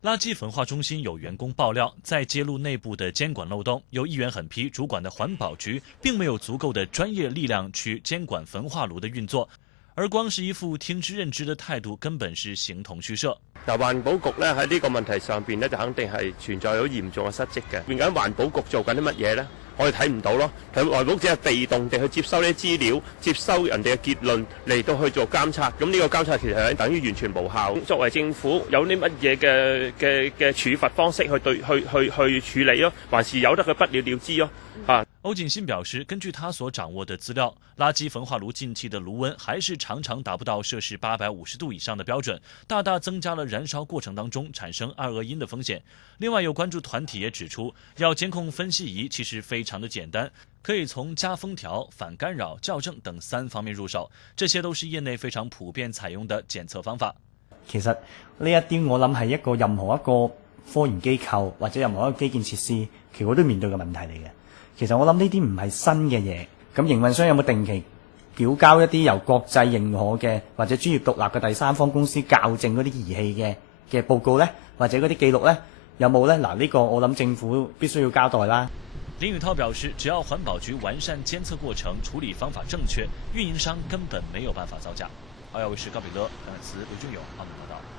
垃圾焚化中心有员工爆料，在揭露内部的监管漏洞，有议员狠批主管的环保局并没有足夠的專業力量去監管焚化爐的運作，而光是一副聽之任之的態度，根本是形同虛設。嗱，環保局咧喺呢個問題上邊咧，就肯定係存在好嚴重嘅失職嘅。而家環保局做緊啲乜嘢咧？我哋睇唔到咯，環保局只係被動地去接收呢啲資料，接收人哋嘅結論嚟到去做監察。咁呢個監察其實係等於完全無效。作為政府有啲乜嘢嘅處罰方式去處理咯，還是由得佢不了了之咯？啊。歐錦新表示，根據他所掌握的資料，垃圾焚化爐近期的爐溫還是常常達不到攝氏850度以上的標準，大大增加了燃燒過程當中產生二惡英的風險。另外，有關注團體也指出，要監控分析儀其實非常的簡單，可以從加封條、反干擾、校正等3方面入手，這些都是業內非常普遍採用的檢測方法。其實呢一啲我諗係一個任何一個科研機構或者任何一個基建設施，其實都面對嘅問題嚟嘅。其實我諗呢啲唔係新嘅嘢，咁營運商有冇定期繳交一啲由國際認可嘅或者專業獨立嘅第三方公司校正嗰啲儀器嘅報告呢？或者嗰啲記錄呢？有冇呢？嗱，呢個我諗政府必須要交代啦。林宇滔表示，只要環保局完善監測過程，處理方法正確，運營商根本沒有辦法造假。澳亞衛視高比德、梁子、劉俊勇報道。